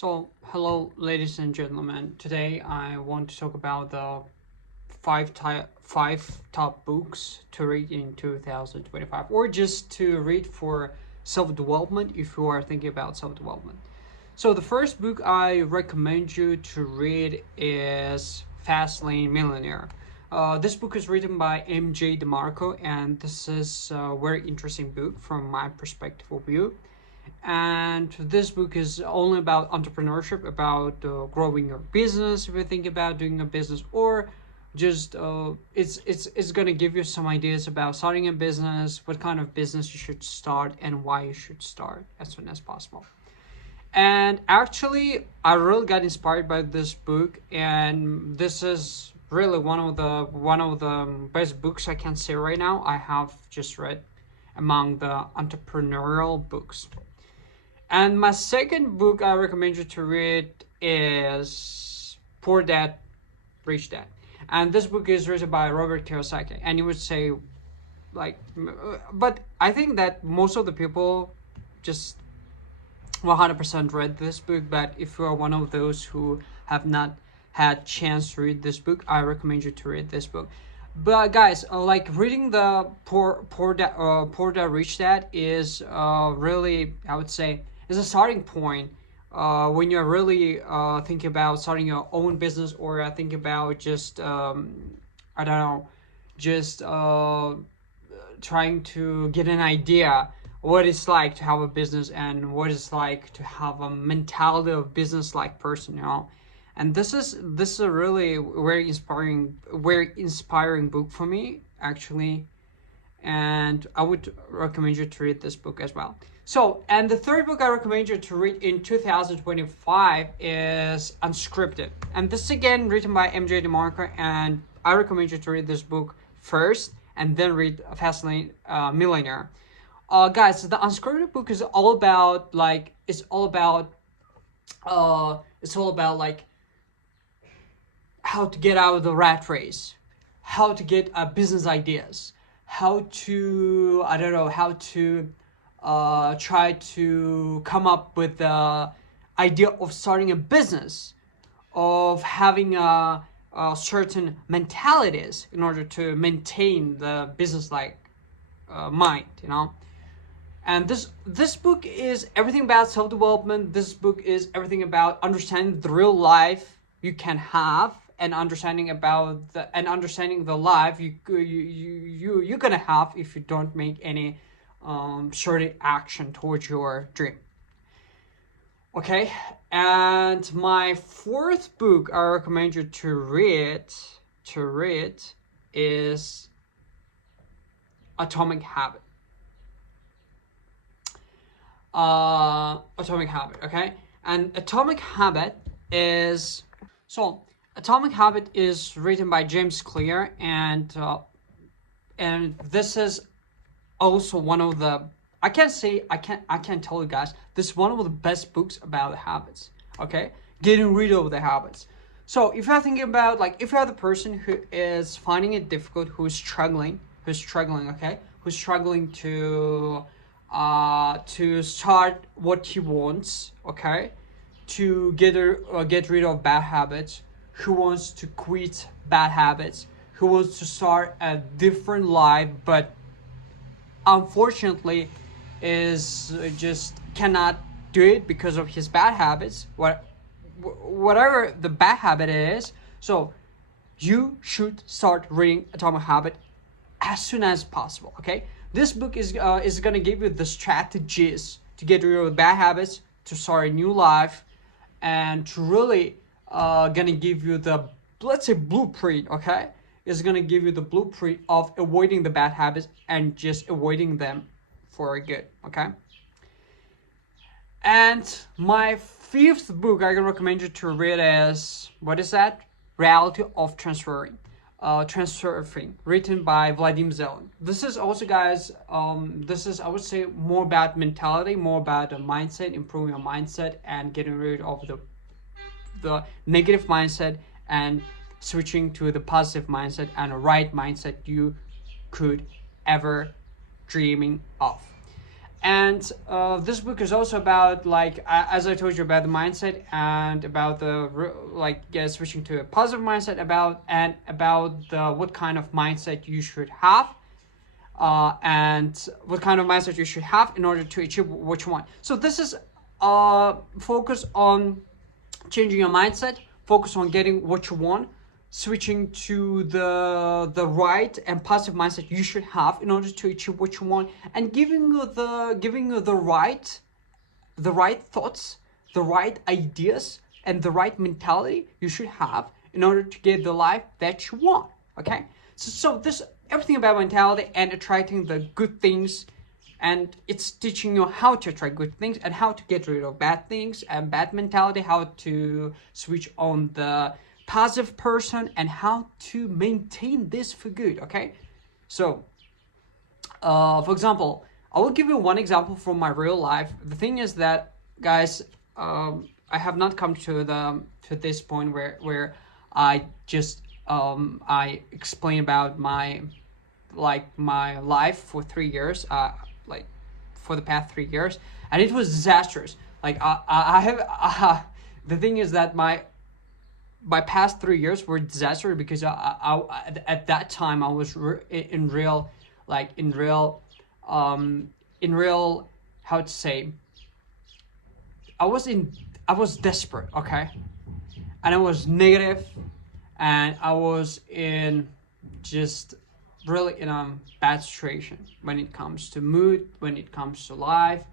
So, hello, ladies and gentlemen. Today, I want to talk about the five top books to read in 2025, or just to read for self development if you are thinking about self development. So, the first book I recommend you to read is Fastlane, Millionaire. This book is written by MJ DeMarco, and this is a very interesting book from my perspective of view. And this book is only about entrepreneurship, about growing your business if you think about doing a business, or just it's gonna give you some ideas about starting a business, what kind of business you should start, and why you should start as soon as possible. And actually, I really got inspired by this book, and this is really one of the best books I can say right now I have just read among the entrepreneurial books. And my second book I recommend you to read is Poor Dad, Rich Dad. And this book is written by Robert Kiyosaki. And you would say, like, but I think that most of the people just 100% read this book. But if you are one of those who have not had chance to read this book, I recommend you to read this book. But guys, like reading the Poor Dad Rich Dad is really, I would say, is a starting point when you're really thinking about starting your own business, or think about just I don't know, just trying to get an idea what it's like to have a business and what it's like to have a mentality of business like person. And this is a really very inspiring book for me, actually. And I would recommend you to read this book as well. So, and the third book I recommend you to read in 2025 is Unscripted. And this is again written by MJ DeMarco, and I recommend you to read this book first and then read Fastlane, Millionaire. Guys, the Unscripted book is all about like how to get out of the rat race, how to get business ideas, how to try to come up with the idea of starting a business, of having a certain mentalities in order to maintain the business like mind. And this book is everything about self-development. This book is everything about understanding the real life you can have, and understanding the life you're gonna have if you don't make any certain action towards your dream. Okay, and my fourth book I recommend you to read is Atomic Habit. Atomic Habit, okay? And Atomic Habit is written by James Clear, and this is also one of the I can't tell you guys, this is one of the best books about habits, okay? Getting rid of the habits. So if you're thinking about, like, if you're the person who is finding it difficult, who's struggling, okay? Who's struggling to start what he wants, okay? To get rid of bad habits, who wants to quit bad habits, who wants to start a different life, but unfortunately is just cannot do it because of his bad habits, whatever the bad habit is. So you should start reading Atomic Habit as soon as possible, okay? This book is gonna give you the strategies to get rid of bad habits, to start a new life, and to really gonna give you the, let's say, blueprint, okay? It's gonna give you the blueprint of avoiding the bad habits and just avoiding them for good, okay? And my fifth book I can recommend you to read is, what is that? Reality of Transurfing, written by Vadim Zeland. This is also, guys, this is, I would say, more about mentality, more about a mindset, improving your mindset, and getting rid of the negative mindset and switching to the positive mindset and a right mindset you could ever dreaming of. And this book is also about, like, as I told you, about the mindset and about the switching to a positive mindset, about the what kind of mindset you should have, and what kind of mindset you should have in order to achieve what you want. So this is focus on changing your mindset, focus on getting what you want, switching to the right and positive mindset you should have in order to achieve what you want, and giving you the right thoughts, the right ideas, and the right mentality you should have in order to get the life that you want. Okay, so this everything about mentality and attracting the good things, and it's teaching you how to attract good things and how to get rid of bad things and bad mentality, how to switch on the positive person, and how to maintain this for good. Okay, so for example, I will give you one example from my real life. The thing is that, guys, I have not come to this point where I just I explain about my life for 3 years, for the past 3 years, and it was disastrous. Like I have the thing is that my past 3 years were disastrous, because I at that time I was in real how to say, I was desperate, okay, and I was negative, and I was in just really in a bad situation when it comes to mood, when it comes to life,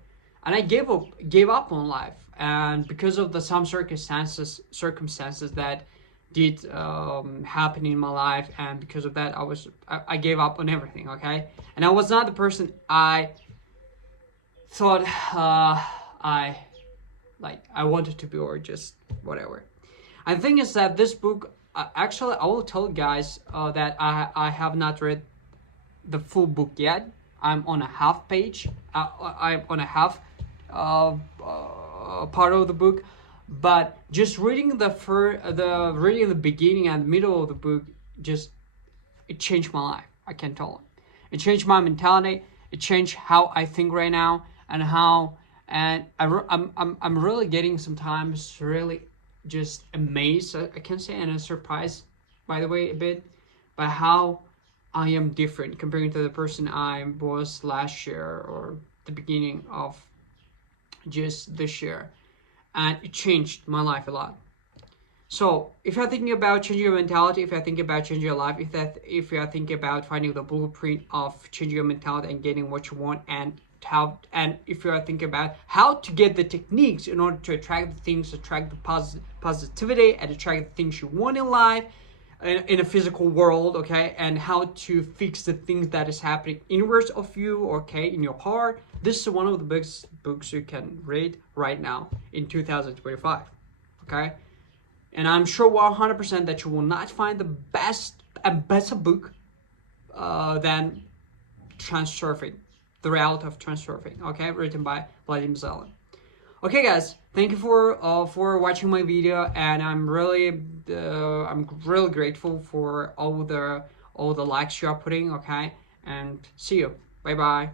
and I gave up on life. And because of some circumstances that did happen in my life, and because of that I gave up on everything. Okay, and I was not the person I thought I wanted to be, or just whatever. And the thing is that this book, actually I will tell you guys that I have not read the full book yet. I'm on a half page. I'm on a half part of the book, but just reading reading the beginning and the middle of the book, it changed my life. I can tell it changed my mentality. It changed how I think right now, and I'm really getting sometimes really just amazed, I can say, and surprised, by the way, a bit, by how I am different comparing to the person I was last year or the beginning of just this year. And it changed my life a lot. So if you're thinking about changing your mentality, if you're thinking about changing your life, if you're thinking about finding the blueprint of changing your mentality and getting what you want, and if you're thinking about how to get the techniques in order to attract the positivity and attract the things you want in life, in a physical world, okay, and how to fix the things that is happening inwards of you, okay, in your heart, this is one of the best books you can read right now in 2025, okay? And I'm sure 100% that you will not find the best and better book than Transurfing, The Reality of Transurfing, okay, written by Vadim Zeland. Okay, guys, thank you for watching my video, and I'm really grateful for all the likes you are putting, okay, and see you. Bye bye.